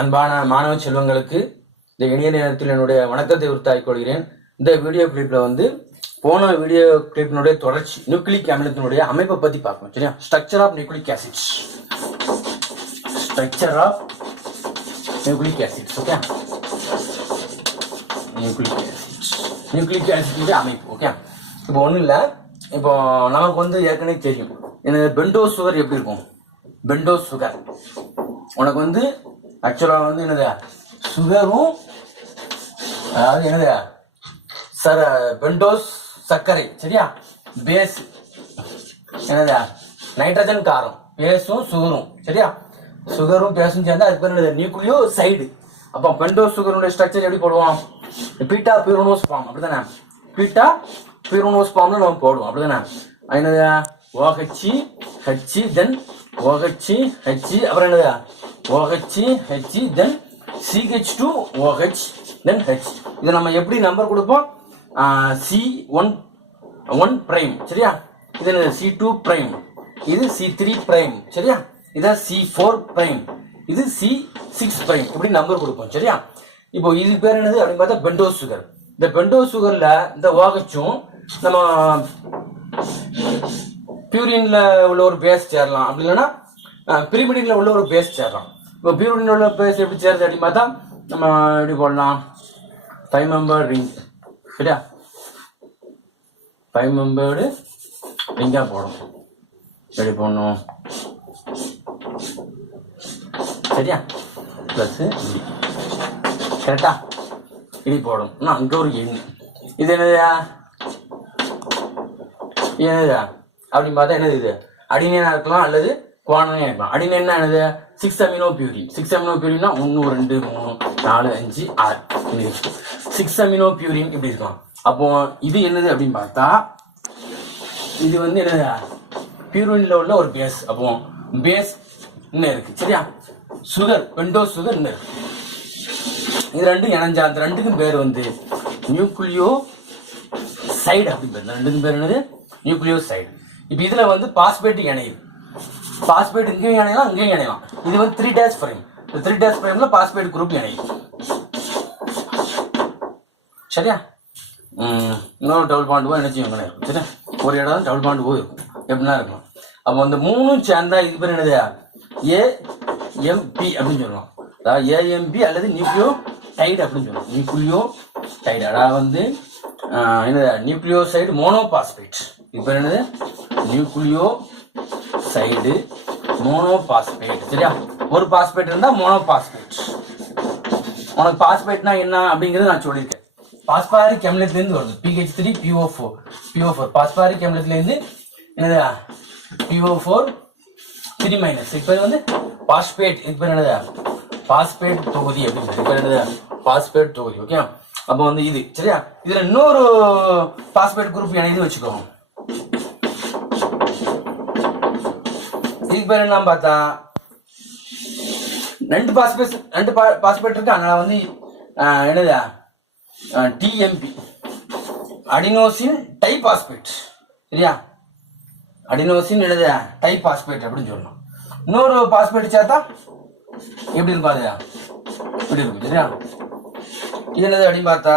அன்பான மாணவ செல்வங்களுக்கு இந்த இனிய நேரத்தில் என்னுடைய வணக்கத்தை உரித்தாக்கிக் கொள்கிறேன். இந்த வீடியோ கிளிப்ல போன வீடியோ கிளிப்பினுடைய தொடர்ச்சி நியூக்ளிக் அமிலத்தினுடைய அமைப்பை பத்தி பார்க்கணும். சரியா? Structure of nucleic acids. Structure of nucleic acids. Okay, nucleic acid அமைப்பு. ஓகே, இப்போ ஒன்றும் இல்லை. இப்போ நமக்கு ஏற்கனவே தெரியும் எனக்கு பெண்டோஸ் சுகர் எப்படி இருக்கும். பெண்டோஸ் சுகர் உனக்கு ஆக்சுவலாக என்னது சுகரும், அதாவது என்னது பெண்டோஸ் சர்க்கரை. சரியா? பேஸ் என்னது நைட்ரஜன் காரம், பேஸும் சுகரும். சரியா? சுகரும் பேஸும் சேர்ந்தா அதுக்கு பேர் என்னது நியூக்ளியோ சைடு. அப்போ பெண்டோஸ் சுகருடைய ஸ்ட்ரக்சர் எப்படி போடுவோம்? Beta furanose form. அப்படிதானே? பீட்டா பியூரோனோஸ் ஃபார்ம்ல நம்ம போடுவோம். அப்படிதானே? என்னது OH H தென் OH H, அப்புறம் என்னது OH H தென் CH2OH தென் H. இதை நம்ம எப்படி நம்பர் கொடுப்போம்? C1 prime. சரியா? இது என்னது C2 பிரைம், இது C3 பிரைம். சரியா? இது C4 பிரைம், இது C6 பிரைம். இப்படி நம்பர் கொடுப்போம். சரியா? இப்போ இது பேர் என்னது அப்படின்னு பார்த்தா பெண்டோஸ் சுகர். இந்த பெண்டோஸ் சுகர்ல இந்த OH-ம் நம்ம பியூரின்ல உள்ள ஒரு பேஸ் சேரலாம், அப்படி இல்லைன்னா பிரிமிடின்ல உள்ள ஒரு பேஸ் சேரலாம். இப்போ பியூரின்ல உள்ள பேஸ் எப்படி சேருது அப்படின்னு பார்த்தா நம்ம எப்படி போடலாம்? 5 மெம்பர் ரிங். சரியா? 5 மெம்பர்டு ரிங்கா போடணும். எப்படி போடணும்? சரியா? பிளஸ் கரெக்டா இப்படி போடணும். அங்க ஒரு எண். இது என்னதுயா? என்னதுயா அப்படின்னு பார்த்தா என்னது? இது அடினேனா இருக்கலாம் அல்லது குவானனா இருக்கலாம். அடினேன்னா என்னது? 6 அமினோ பியூரின். 6 அமினோ பியூரின்னா 1 2 3 4 5 6 6 அமினோ பியூரின் இப்படி இருக்கலாம். அப்போ இது என்னது அப்படின்னு பார்த்தா இது என்னது பியூரின்ல உள்ள ஒரு பேஸ். அப்போ பேஸ் இன்னும் இருக்கு. சரியா? சுகர் பெண்டோஸ் சுகர் இன்னும் இருக்கு. இது ரெண்டும் இணைஞ்சா அந்த ரெண்டுக்கும் பேர் நியூக்ளியோ சைடு அப்படின்னு பேர். ரெண்டுக்கும் பேர் என்னது? Nucleo side. இப்போ இதுல பாஸ்பேட் இணையுது. பாஸ்பேட் இங்கேயும் இணையலாம், இங்கேயும் இணையலாம். இது 3' பிரைம். 3' பிரைம்ல பாஸ்பேட் குரூப் இணையும். சரியா? இன்னொரு டபுள் பாண்ட் போய் நினைச்சு இருக்கும். சரியா? ஒரு இடம் டபுள் பாண்ட் போய் இருக்கும். எப்படின்னா இருக்கும். அப்போ அந்த மூணும் சேர்ந்தா இது பேர் என்னது? AMP அப்படின்னு சொல்லுவோம். அதாவது AMP அல்லது நியூக்ளியோ டைடு அப்படின்னு சொல்லுவோம். நியூக்ளியோ டைடு அதாவது என்னது? Nucleo side monophosphate. இப்போ என்னது? Nucleo side monophosphate. சரியா? ஒரு பாஸ்பேட் இருந்தா மோனோபாஸ்பேட். உனக்கு பாஸ்பேட்னா என்ன அப்படிங்கறது நான் சொல்லியிருக்கேன். பாஸ்பாரிக் அமிலத்துல இருந்து வருது. PH3PO4 பாஸ்பாரிக் அமிலத்துல இருந்து என்னது? PO4 3-. இப்ப பாஸ்பேட். இப்ப என்னது? பாஸ்பேட் தொகுதி அப்படின்னு. இப்ப என்னது? பாஸ்பேட் தொகுதி. ஓகே, அப்போ இது. சரியா? இதுல இன்னொரு பாஸ்பேட் குரூப் இணைந்து வச்சுக்கோங்க. இதுக்கு பேர் என்ன பார்த்தா ரெண்டு பாஸ்பேட் இருக்கு. அதனால என்னது? TMP adenosine diphosphate. சரியா? அடினோசின் என்னது? டைபாஸ்பேட் அப்படின்னு சொல்லணும். இன்னொரு பாஸ்பேட் சேர்த்தா எப்படி இருப்பாது? இப்படி இருக்கும். சரியா? இது என்னது அப்படின்னு பார்த்தா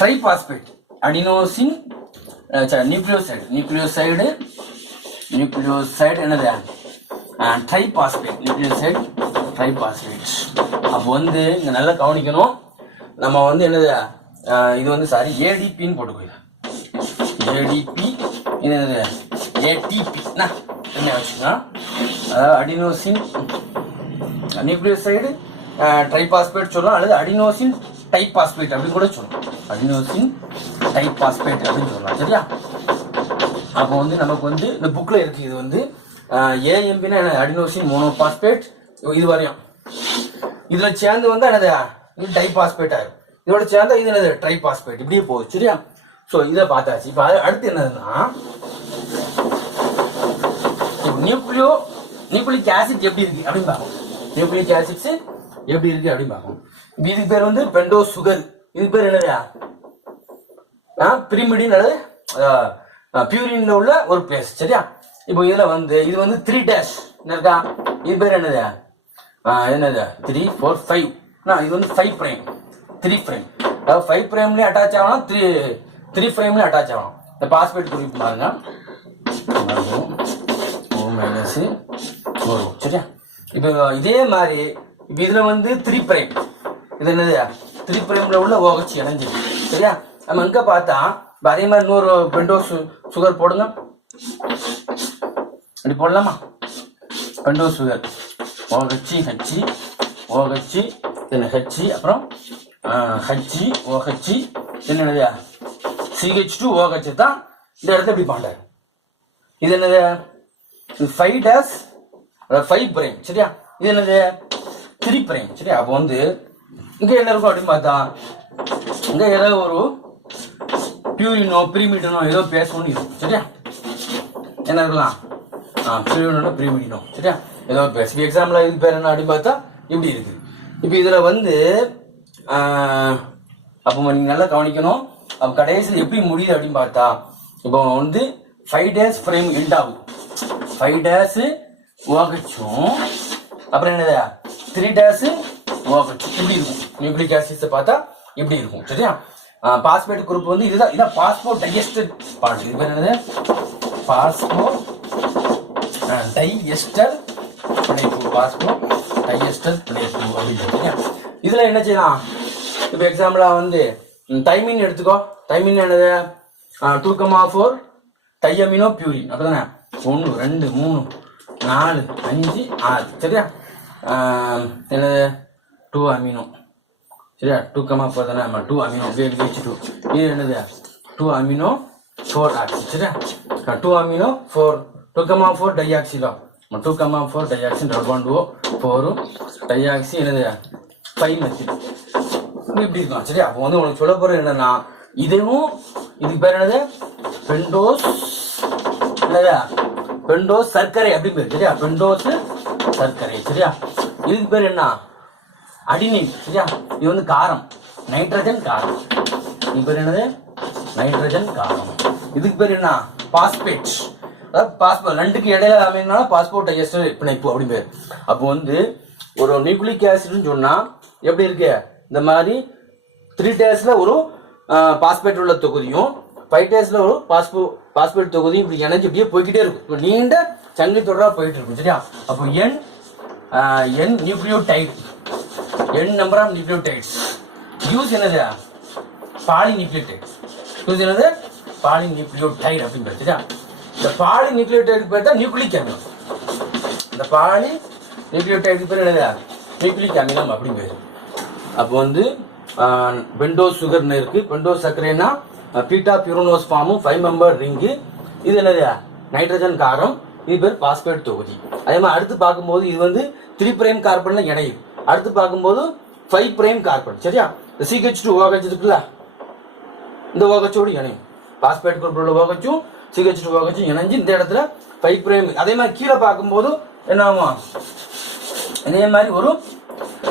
ட்ரைபாஸ்பேட். அடினோசின் நியூக்ளியோசைடு என்னது? ட்ரைபாஸ்பேட். Nucleoside triphosphate. அப்போ இங்க நல்லா கவனிக்கணும். நம்ம என்னது? இது சாரி ADPன்னு போட்டுக்கோ. ADP இது என்னது? ATP என்ன வச்சுக்கோங்க. அதாவது அடினோசின் நியூக்ளியோசைடு ட்ரைபாஸ்பேட் சொல்லலாம், அல்லது அடினோசின் டைபாஸ்பேட் அப்படின்னு கூட சொல்லலாம். அடினோசின் டைபாஸ்பேட் அப்படின்னு சொல்லலாம். சரியா? அப்போ நமக்கு இந்த புக்ல இருக்கு. இது AMPனா அடினோசின் மோனோபாஸ்பேட். இது வரையும் இதுல சேர்ந்து என்னது? இது டைபாஸ்பேட் ஆகும். இதோட சேர்ந்தா இது என்னது? ட்ரைபாஸ்பேட். இப்படியே போகுது. சரியா? சோ இதை பார்த்தாச்சு. இப்ப அடுத்து என்னதுன்னா நியூக்ளிக் ஆசிட் எப்படி இருக்கு அப்படின்னு பார்க்கணும். நியூக்ளிக் ஆசிட்ஸ் எப்படி இருக்கு அப்படின்னு பார்க்கணும். இதுக்கு பேர் பெண்டோஸ் சுகர். இதுக்கு பேர் என்னது? பிரிமிடின் அல்லது பியூரின்ல உள்ள ஒரு பேஸ். சரியா? இப்போ இதுல இது 3' இருக்கா. இது பேர் என்னது? என்னது 3 4 5 இது வந்து 5 பிரைம் 3 பிரைம், அதாவது 5 பிரைம்லேயும் அட்டாச் ஆகணும், 3 பிரைம்லேயும் அட்டாச் ஆகணும். இந்த பாஸ்பேட் குறிப்பு பாருங்க, சரியா. இப்போ இதே மாதிரி இப்போ இதில் வந்து 3 பிரைம், இது என்னது 3 பிரைமில் உள்ள OH இணைஞ்சு, சரியா. நம்ம இங்கே பார்த்தா இப்போ அதே மாதிரி இன்னொரு பெண்டோஸ் சுகர் போடுங்க, அப்படி போடலாமா. பெண்டோஸ் சுகர் OH என்ன H, அப்புறம் OH என்னது CH2OH தான் இந்த இடத்துல இப்படி பண்ணுறாரு. இது என்னது 5 பிரைம், சரியா. இது என்னது 3 பிரைம், சரியா. அப்போ வந்து இங்கே என்ன இருக்கும் அப்படின்னு பார்த்தா இங்கே ஏதோ ஒரு பியூரினோ பிரிமிடினோ ஏதோ பேசணும்னு இருக்கும், சரியா. என்ன இருக்கலாம் பியூரினோ பிரிமிடினோ, சரியா, ஏதோ பேச. எக்ஸாம்பிள் இது பேர் என்ன அப்படின்னு பார்த்தா இப்படி இருக்குது. இப்போ இதில் வந்து அப்போ நீங்கள் நல்லா கவனிக்கணும். அப்போ கடைசியில் எப்படி முடியுது அப்படின்னு பார்த்தா இப்போ வந்து 5 டேஸ் ஃப்ரேம் எண்ட் ஆகுது, 5 டேஸ் OHும் அப்புறம் என்னது 3 டேஸ் OH இப்படி இருக்கும். நியூக்ளிக் ஆசிட்ஸை பார்த்தா இப்படி இருக்கும், சரியா. பாஸ்பேட் குரூப் வந்து இதான் பாஸ்போ டைஎஸ்டர் பார்ட். இது பேர் என்னது பாஸ்போ டைஎஸ்டர் பிணைப்பு, பாஸ்போ டைஎஸ்டர் பிணைப்பு அப்படின்னு. இதுல என்ன செய்யலாம், இப்போ எக்ஸாம்பிளா வந்து தைமின் எடுத்துக்கோ. தைமின் என்னது 2,4 தையமினோ பியூரின், அப்படிதானே. 1 2 3 4 5 6, சரியா. என்னது 2 அமினோ, சரியா. 2,4 தானே, 2 அமினோ வச்சுட்டு இது என்னது 2 அமினோ 4 ஆக்சி, சரியா. 2 amino 2,4 டைஆக்சிலோ 2,4 டைஆக்சின் double bond O 4 diauxie என்னது 5 மெத்தில் இப்படி இருக்கும், சரியா. அப்போ வந்து உனக்கு சொல்ல போறது என்னன்னா இதுவும் இதுக்கு பேர் என்னது பெண்டோஸ் என்னது பெண்டோஸ் சர்க்கரை அப்படின்னு பேர், சரியா. பெண்டோஸ் சர்க்கரை, சரியா. இதுக்கு பேர் என்ன அடினின், சரியா. இது வந்து காரம், நைட்ரஜன் காரம். இது பேர் என்னது நைட்ரஜன் காரம். இதுக்கு பேர் என்ன பாஸ்பேட், அதாவது பாஸ்போர்ட் ரெண்டுக்கு இடையில அமைனால பாஸ்போ டைஎஸ்டர் பிணைப்பு அப்படின்னு பேர். அப்போ வந்து ஒரு நியூக்ளிக் ஆசிட்னு சொன்னா எப்படி இருக்கு, இந்த மாதிரி 3 டேஸ்ல ஒரு பாஸ்பேட் உள்ள தொகுதியும் 5 டேஸ்ல ஒரு பாஸ்பேட் தொகுதியும் இப்படி இணைஞ்சு இப்படியே போய்கிட்டே இருக்கும், நீண்ட சங்கிலி தொடரா போயிட்டு இருக்கும், சரியா. அப்போ N nucleotide, N number of nucleotides. Use என்னது பாலிநியூக்ளியோடைட், யூஸ் என்னது பாலிநியூக்ளியோடைட் அப்படின்னு, சரியா. இந்த பாலிநியூக்ளியோடைட் பேர் தான் நியூக்ளிக் அமிலம். இந்த பாலிநியூக்ளியோடைட் பேர் என்னது நியூக்ளிக் அமிலம் அப்படின்னு பேர். அப்போ வந்து பெண்டோஸ் சுகர்னு இருக்கு, பெண்டோஸ் சர்க்கரைனா பீட்டா பியூரோனோஸ் ஃபார்மும் 5 மெம்பர் ரிங்கு. இது என்னது நைட்ரஜன் காரம், இது பேர் பாஸ்பேட் தொகுதி. அதே மாதிரி அடுத்து பார்க்கும்போது இது வந்து 3 பிரைம் கார்பன்ல இணையும். அடுத்து பார்க்கும்போது 5 பிரைம் கார்பன், சரியா. இந்த CH2OH இருக்குல்ல, இந்த OHோடு இணையும். பாஸ்பேட் குரூப்ல உள்ள OHும் CH2OH இணைஞ்சு இந்த இடத்துல 5 பிரைம். அதே மாதிரி கீழே பார்க்கும்போது என்ன ஆகும், இதே மாதிரி ஒரு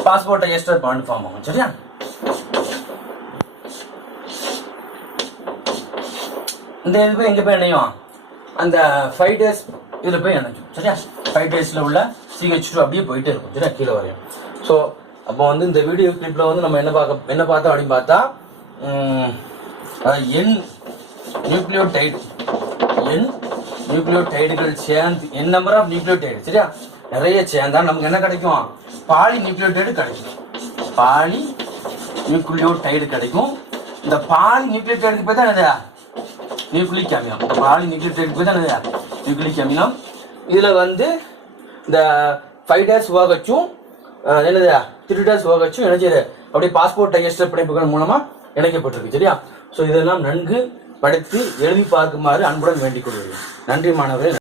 பாஸ்போ டைஎஸ்டர் பாண்ட் ஃபார்ம் ஆகும், சரியா. இந்த இது போய் எங்க போய் இணையும், அந்த 5 டேஸ் இதுல போய் இணைஞ்சும், சரியா. 5 டேஸ்ல உள்ள CH2 அப்படியே போயிட்டே இருக்கும், சரியா, கீழே வரையும். ஸோ அப்போ வந்து இந்த வீடியோ கிளிப்ல வந்து நம்ம என்ன பார்த்தோம் அப்படின்னு பார்த்தா N நியூக்ளியோடைடுகள் சேர்ந்து N நம்பர் ஆஃப் நியூக்ளியோடைடு, சரியா. நிறைய சேர்ந்தா நமக்கு என்ன கிடைக்கும், பாலி நியூக்ளியோடைடு கிடைக்கும், பாலி நியூக்ளியோடைடு கிடைக்கும். இந்த பாலி நியூக்ளியோடைடுக்கு பேர் தான் என்னது நியூக்ளிக் அமிலம். பாலி நியூக்ளியோடைடுக்கு பேர் தான் என்னது நியூக்ளிக் அமிலம். இதுல வந்து இந்த 5 டேஸ் OHும் என்னது 3 டேஸ் OHும் இணைஞ்சது அப்படியே பாஸ்போர்ட் டைஎஸ்டர் பிணைப்புகள் மூலமா இணைக்கப்பட்டிருக்கு, சரியா. ஸோ இதெல்லாம் நன்கு படித்து எழுதி பார்க்குமாறு அன்புடன் வேண்டிக் கொள்கிறேன். நன்றி மாணவர்களே.